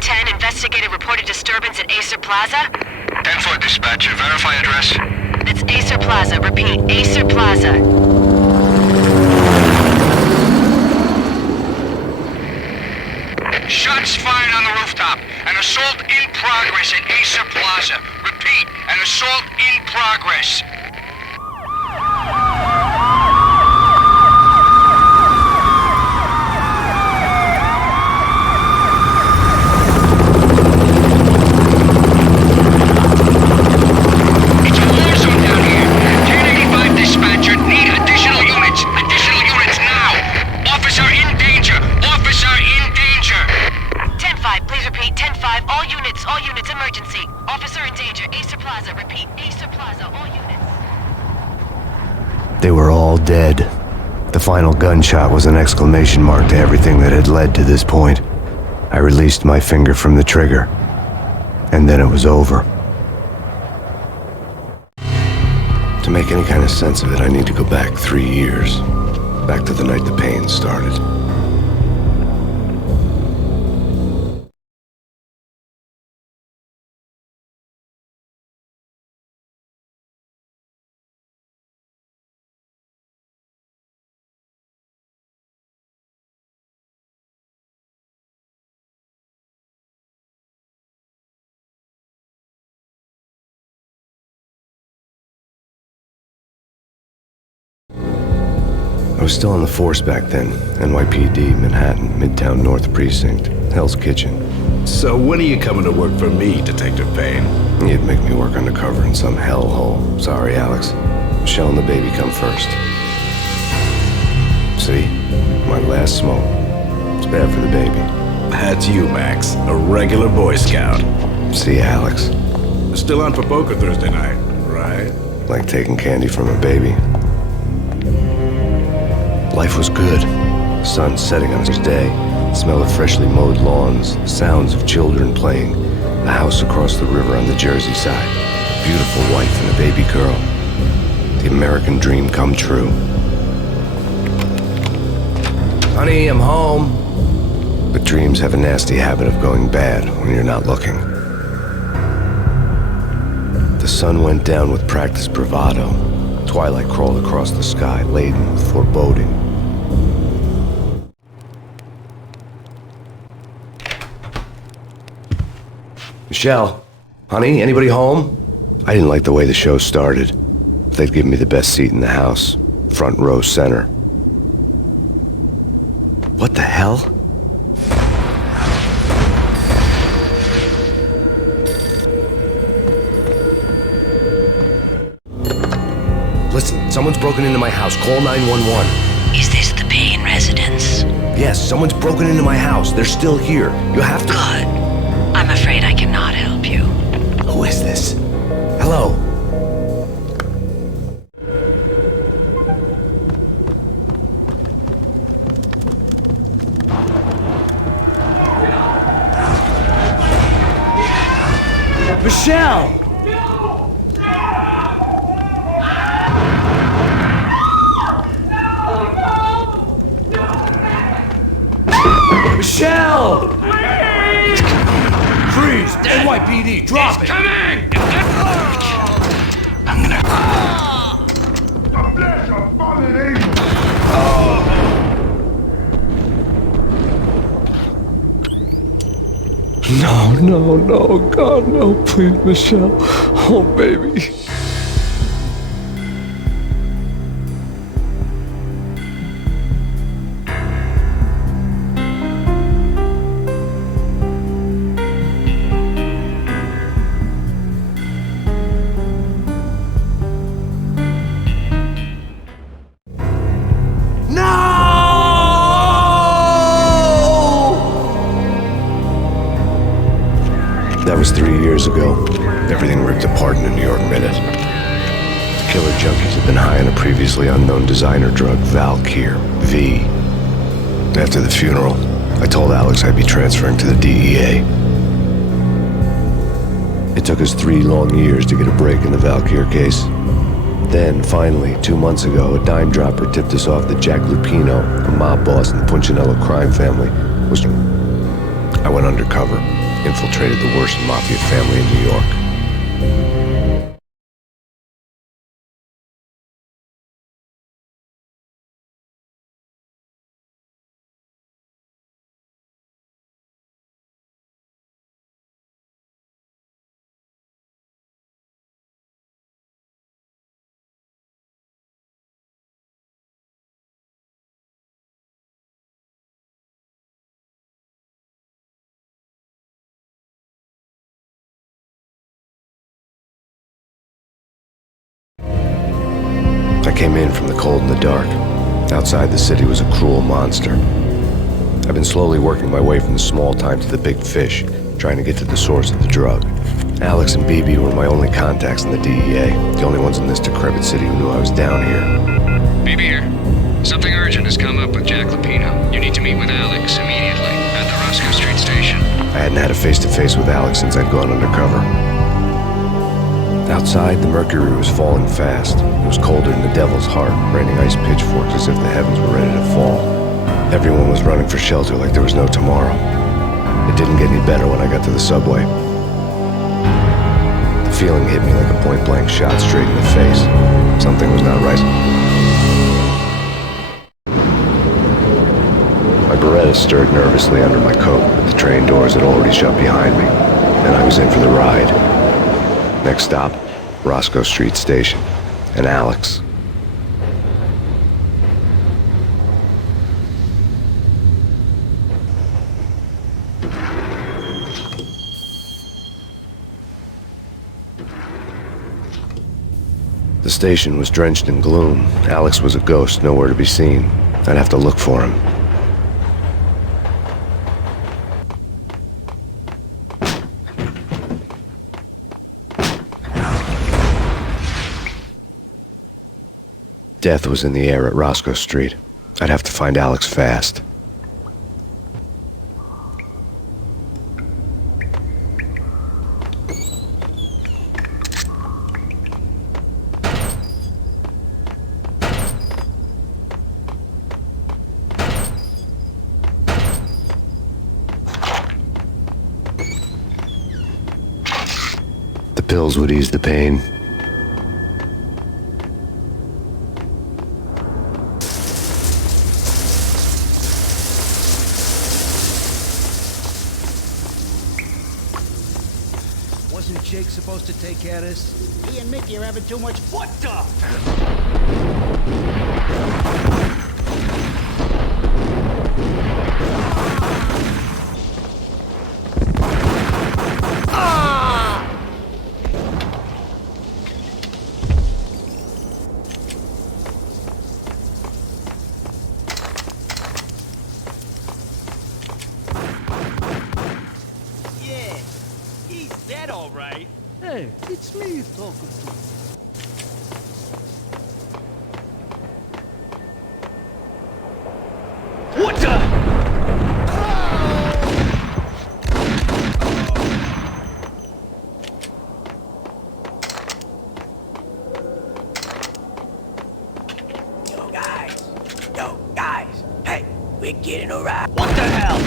1010, investigated reported disturbance at Acer Plaza. 10-4 dispatcher, verify address. It's Acer Plaza, repeat, Acer Plaza. Shots fired on the rooftop. An assault in progress at Acer Plaza. Repeat, an assault in progress. It's a war zone down here. 1085 dispatcher, need additional units. Additional units now. Officer in danger. Officer in danger. 10-5, please repeat, 10-5, all units, emergency. Officer in danger, Acer Plaza, repeat, Acer Plaza, all units. They were all dead. The final gunshot was an exclamation mark to everything that had led to this point. I released my finger from the trigger, and then it was over. To make any kind of sense of it, I need to go back 3 years. Back to the night the pain started. I was still on the force back then. NYPD, Manhattan, Midtown North Precinct, Hell's Kitchen. So when are you coming to work for me, Detective Payne? You'd make me work undercover in some hellhole. Sorry, Alex. Michelle and the baby come first. See? My last smoke. It's bad for the baby. That's you, Max. A regular Boy Scout. See, Alex. Still on for poker Thursday night, right? Like taking candy from a baby. Life was good. The sun setting on his day. The smell of freshly mowed lawns. The sounds of children playing. The house across the river on the Jersey side. Beautiful wife and a baby girl. The American dream come true. Honey, I'm home. But dreams have a nasty habit of going bad when you're not looking. The sun went down with practiced bravado. Twilight crawled across the sky, laden with foreboding. Michelle, honey, anybody home? I didn't like the way the show started. They'd give me the best seat in the house, front row center. What the hell? Listen, someone's broken into my house. Call 911. Is this the Payne residence? Yes, someone's broken into my house. They're still here. You have to... Good. I'm afraid I cannot help you. Who is this? Hello? Michelle! Michelle! Please! Freeze! NYPD, drop it! Coming! I'm gonna... The flesh of fallen angels! No, God, no, please, Michelle. Oh, baby. That was 3 years ago. Everything ripped apart in a New York minute. The killer junkies had been high on a previously unknown designer drug, Valkyr, V. After the funeral, I told Alex I'd be transferring to the DEA. It took us 3 long years to get a break in the Valkyr case. Then, finally, 2 months ago, a dime dropper tipped us off that Jack Lupino, a mob boss in the Punchinello crime family, was... I went undercover. infiltrated the worst mafia family in New York. I came in from the cold and the dark. Outside the city was a cruel monster. I've been slowly working my way from the small time to the big fish, trying to get to the source of the drug. Alex and BB were my only contacts in the DEA, the only ones in this decrepit city who knew I was down here. BB here. Something urgent has come up with Jack Lupino. You need to meet with Alex immediately at the Roscoe Street station. I hadn't had a face-to-face with Alex since I'd gone undercover. Outside, the mercury was falling fast. It was colder than the devil's heart, raining ice pitchforks as if the heavens were ready to fall. Everyone was running for shelter like there was no tomorrow. It didn't get any better when I got to the subway. The feeling hit me like a point-blank shot straight in the face. Something was not right. My Beretta stirred nervously under my coat, but the train doors had already shut behind me, and I was in for the ride. Next stop, Roscoe Street Station, and Alex. The station was drenched in gloom. Alex was a ghost, nowhere to be seen. I'd have to look for him. Death was in the air at Roscoe Street. I'd have to find Alex fast. The pills would ease the pain. Wasn't Jake supposed to take care of this? He and Mickey are having too much foot stuff. All right. Hey, it's me you're talking to. What the? Yo, guys. Hey, we're getting a ride. What the hell?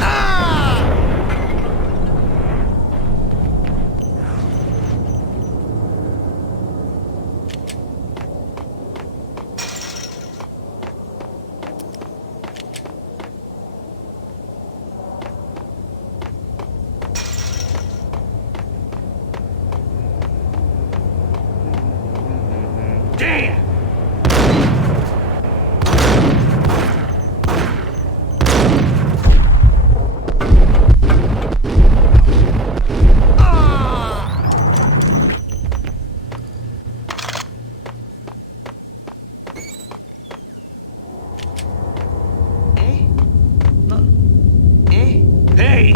Damn! Hey!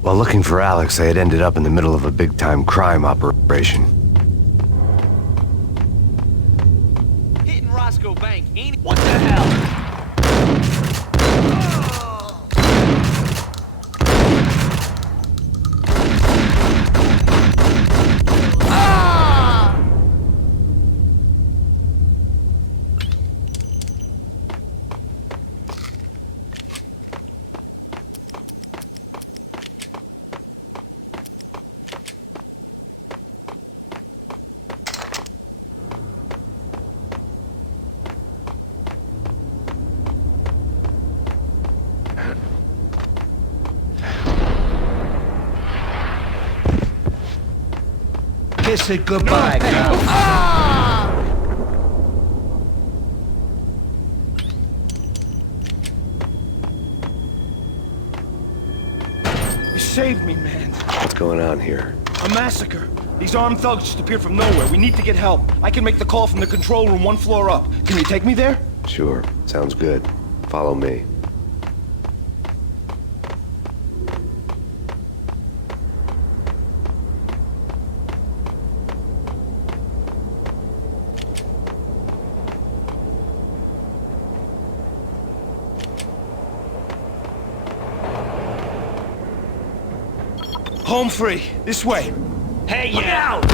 While looking for Alex, I had ended up in the middle of a big-time crime operation. Hitting Roscoe Bank, ain't it? What the hell? kiss it goodbye, girl. You saved me, man. What's going on here? A massacre. These armed thugs just appeared from nowhere. We need to get help. I can make the call from the control room 1 floor up. Can you take me there? Sure, sounds good. Follow me. Home free. This way. Hey, Look yeah. out!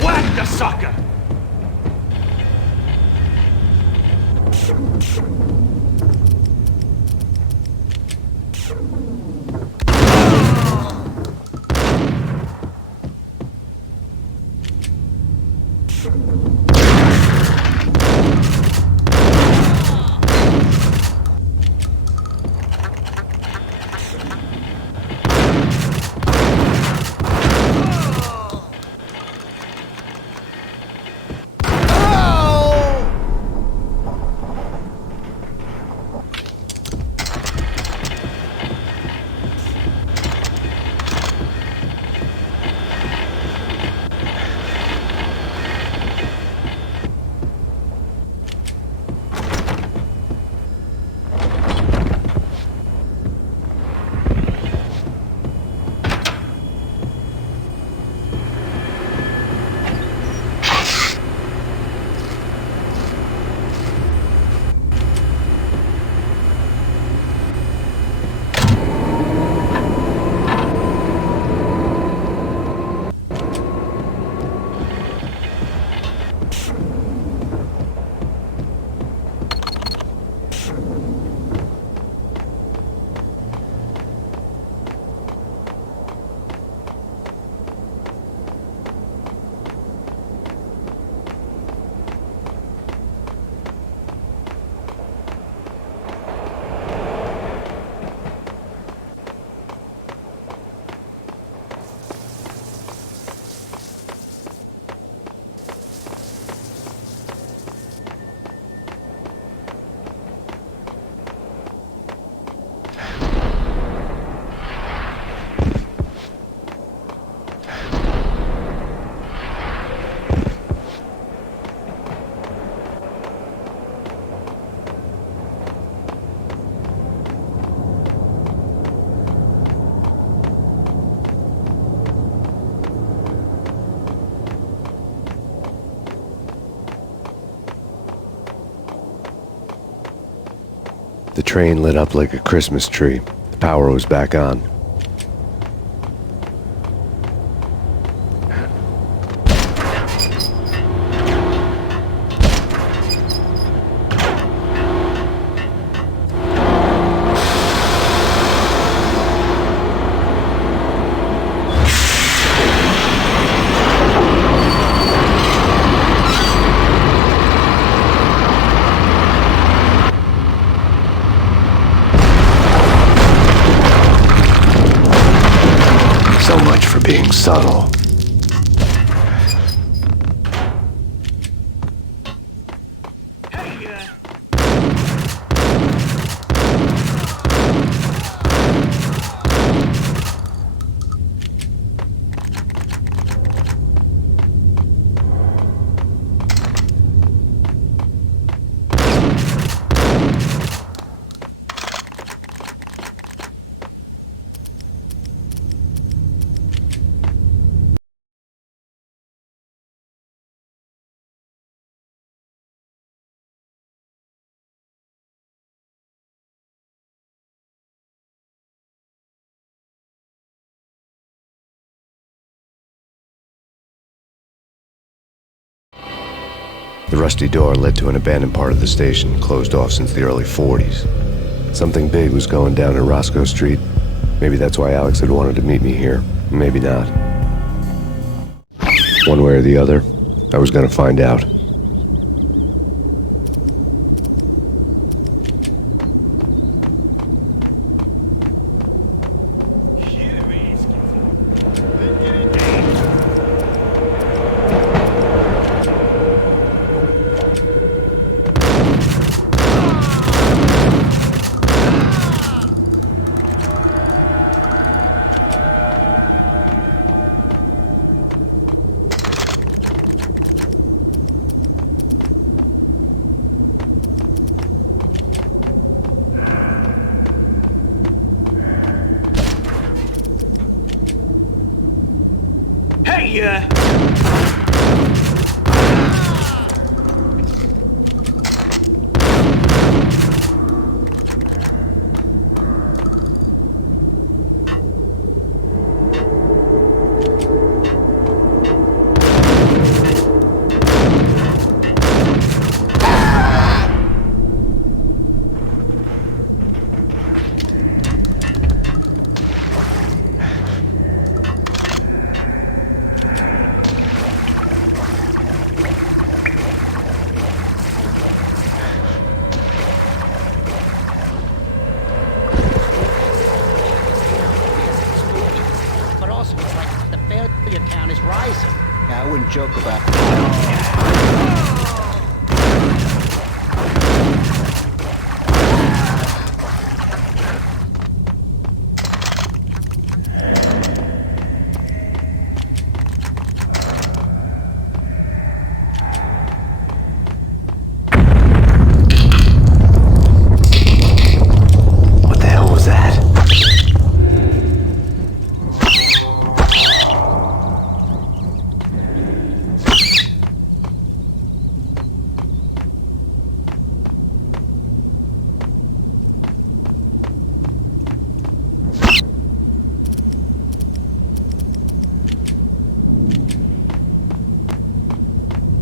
Whack the sucker! The train lit up like a Christmas tree. The power was back on. So much for being subtle. The rusty door led to an abandoned part of the station, closed off since the early 40s. Something big was going down in Roscoe Street. Maybe that's why Alex had wanted to meet me here. Maybe not. One way or the other, I was gonna find out. But also, it's like the failure count is rising. Yeah, I wouldn't joke about What the hell was that?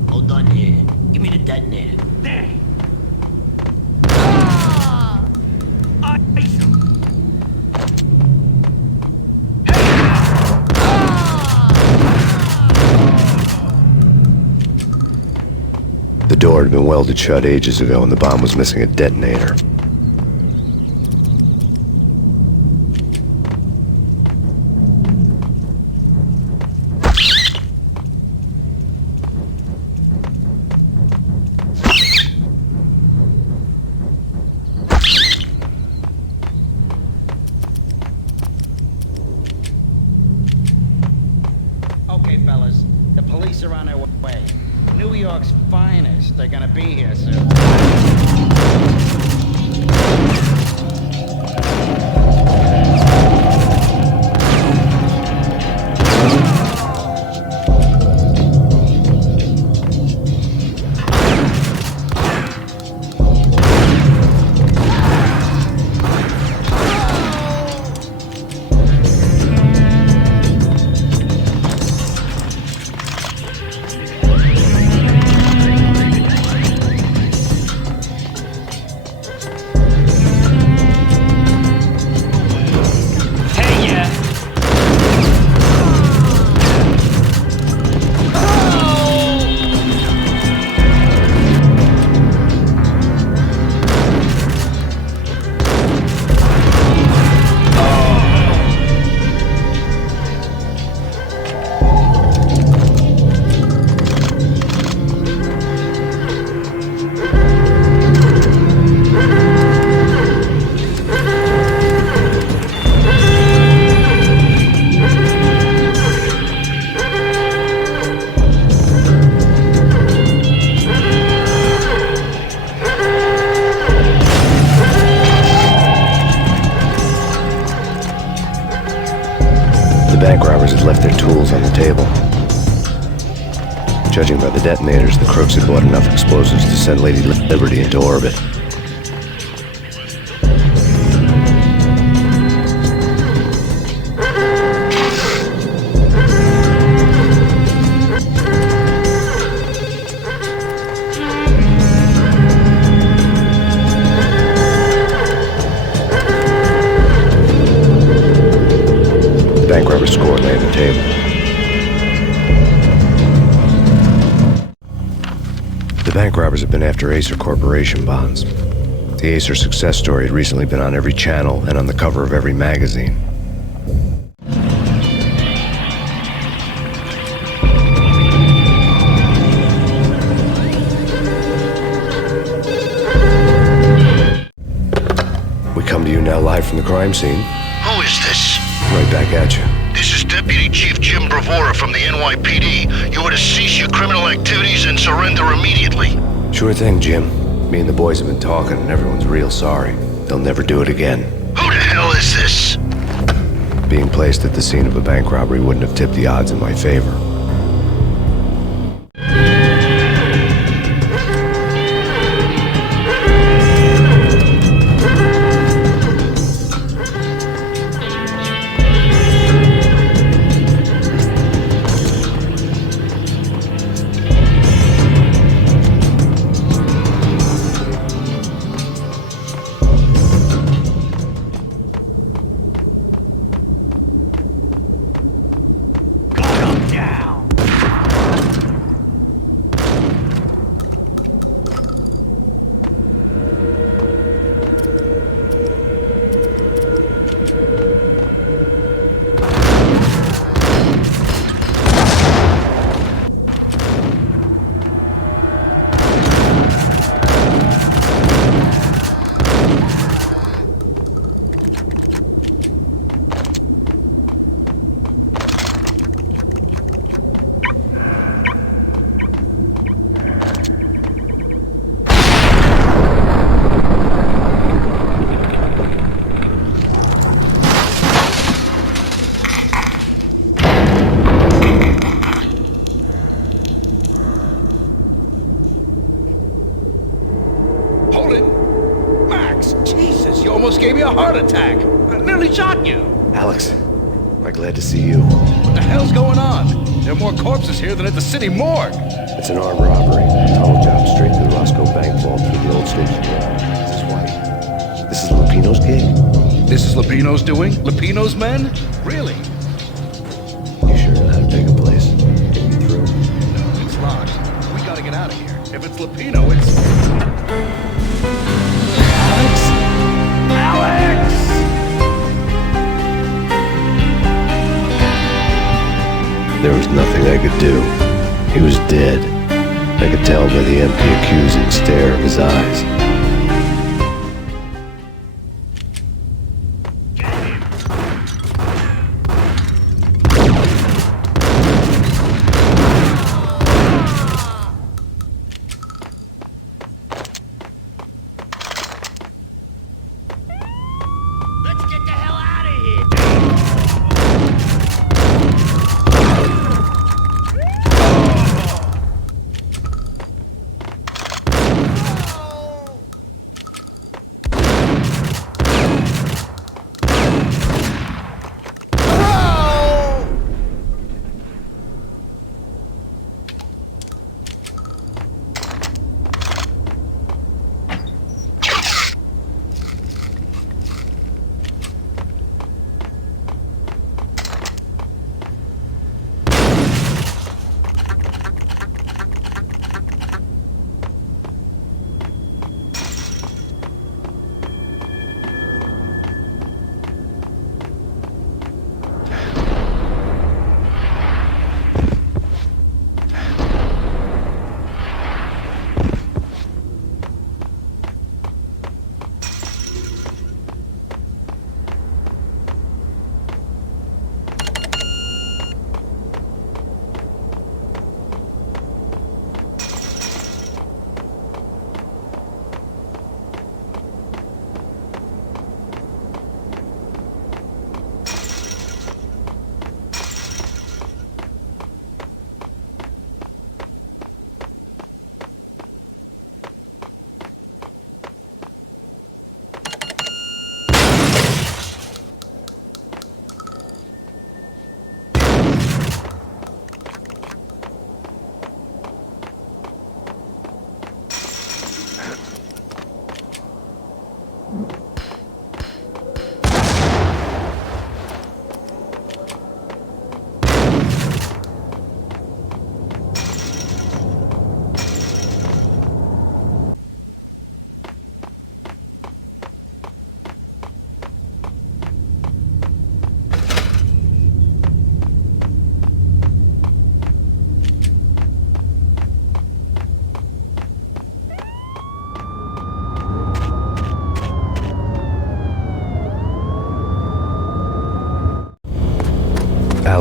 Hold on here. Give me the detonator. There. The door had been welded shut ages ago and the bomb was missing a detonator. Okay, fellas, the police are on their way. New York's finest. They're gonna be here soon. The bank robbers had left their tools on the table. Judging by the detonators, the crooks had bought enough explosives to send Lady Liberty into orbit. bank robbers have been after Acer Corporation bonds. The Acer success story had recently been on every channel and on the cover of every magazine. We come to you now live from the crime scene. Who is this? Right back at you. This is Deputy Chief Jim Bravura from the NYPD. You are to cease your criminal activities and surrender immediately. Sure thing, Jim. Me and the boys have been talking and everyone's real sorry. They'll never do it again. Who the hell is this? Being placed at the scene of a bank robbery wouldn't have tipped the odds in my favor. Hold it! Max, Jesus, you almost gave me a heart attack. I nearly shot you. Alex, I'm glad to see you. What the hell's going on? There are more corpses here than at the city morgue. It's an armed robbery. Tunnel job straight to the Roscoe Bank vault through the old station. This is why. This is Lupino's gig? This is Lupino's doing? Lupino's men? Really? You sure know how to take a place? Get me through? No, it's locked. We gotta get out of here. If it's Lupino, it's... There was nothing I could do. He was dead. I could tell by the empty, accusing stare of his eyes. Let's get the hell out of here!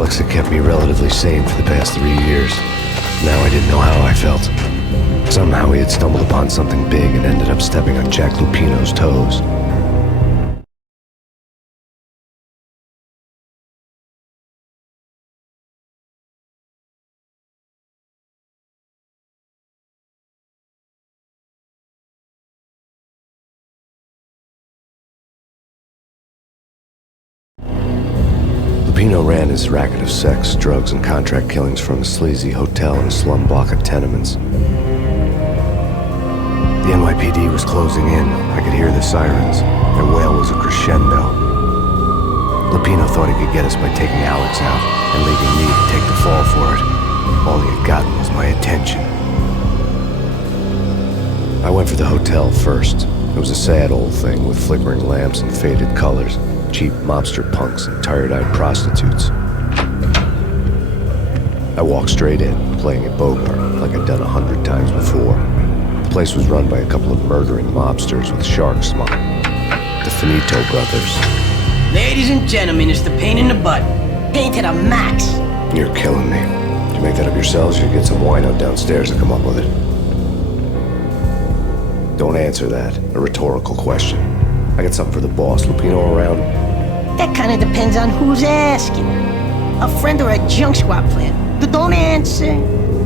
Alex had kept me relatively sane for the past 3 years. Now I didn't know how I felt. Somehow he had stumbled upon something big and ended up stepping on Jack Lupino's toes. Lupino ran his racket of sex, drugs, and contract killings from a sleazy hotel in a slum block of tenements. The NYPD was closing in. I could hear the sirens. Their wail was a crescendo. Lupino thought he could get us by taking Alex out and leaving me to take the fall for it. All he had gotten was my attention. I went for the hotel first. It was a sad old thing with flickering lamps and faded colors. Cheap mobster punks and tired-eyed prostitutes. I walked straight in, playing it poker like I'd done 100 times before. The place was run by a couple of murdering mobsters with shark smile. The Finito brothers. Ladies and gentlemen, it's the pain in the butt. Pain to the max. You're killing me. Did you make that up yourselves, or you get some wino downstairs to come up with it? Don't answer that. A rhetorical question. I got something for the boss. Lupino around? That kind of depends on who's asking. A friend or a junk squad plan. Don't answer.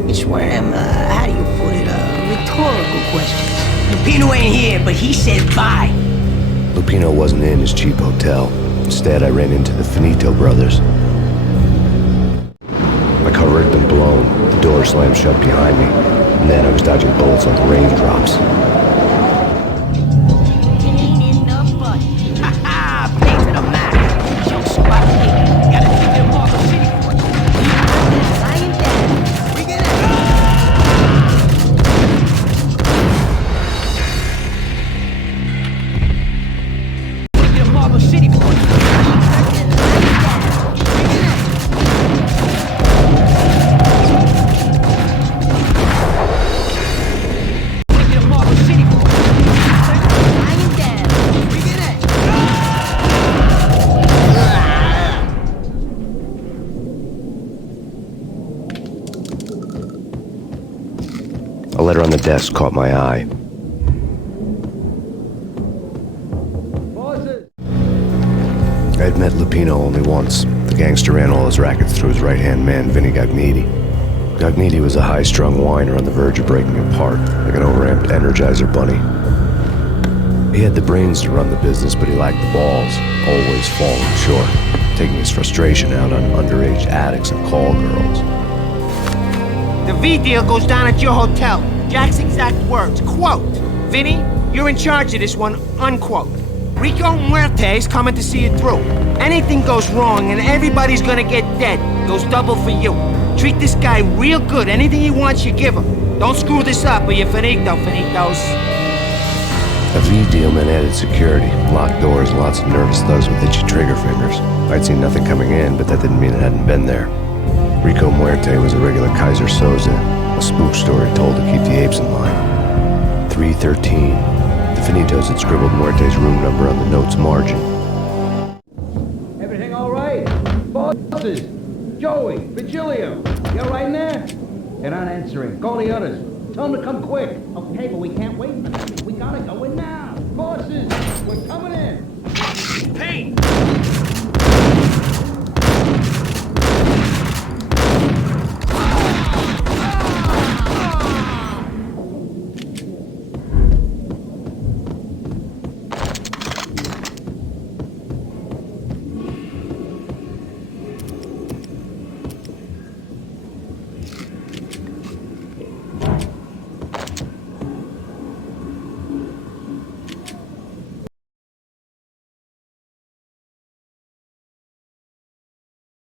It's one of them, how do you put it, rhetorical questions. Lupino ain't here, but he said bye. Lupino wasn't in his cheap hotel. Instead, I ran into the Finito brothers. My cover had been blown. The door slammed shut behind me. And then I was dodging bullets like raindrops. Pain in the butt. Ha ha! Pain to the max. Junk squad kid. Gotta keep them off the city. I am dead. We get it. Keep them off the city, boy. A letter on the desk caught my eye. I had met Lupino only once. The gangster ran all his rackets through his right-hand man, Vinny Gagniti. Gagniti was a high-strung whiner on the verge of breaking apart, like an overamped Energizer bunny. He had the brains to run the business, but he lacked the balls, always falling short, taking his frustration out on underage addicts and call girls. The V deal goes down at your hotel. Jack's exact words, quote, "Vinny, you're in charge of this one," unquote. Rico Muerte's coming to see it through. Anything goes wrong and everybody's gonna get dead. Goes double for you. Treat this guy real good. Anything he wants, you give him. Don't screw this up or you're finito, finitos. A V deal meant added security, locked doors, and lots of nervous thugs with itchy trigger fingers. I'd seen nothing coming in, but that didn't mean it hadn't been there. Rico Muerte was a regular Kaiser Soze, a spook story told to keep the apes in line. 313. The Finitos had scribbled Muerte's room number on the note's margin. Everything all right? Bosses, Joey, Virgilio, you all right in there? They're not answering. Call the others. Tell them to come quick. Okay, but we can't wait for that. We gotta go in now. Bosses, we're coming in. Payne!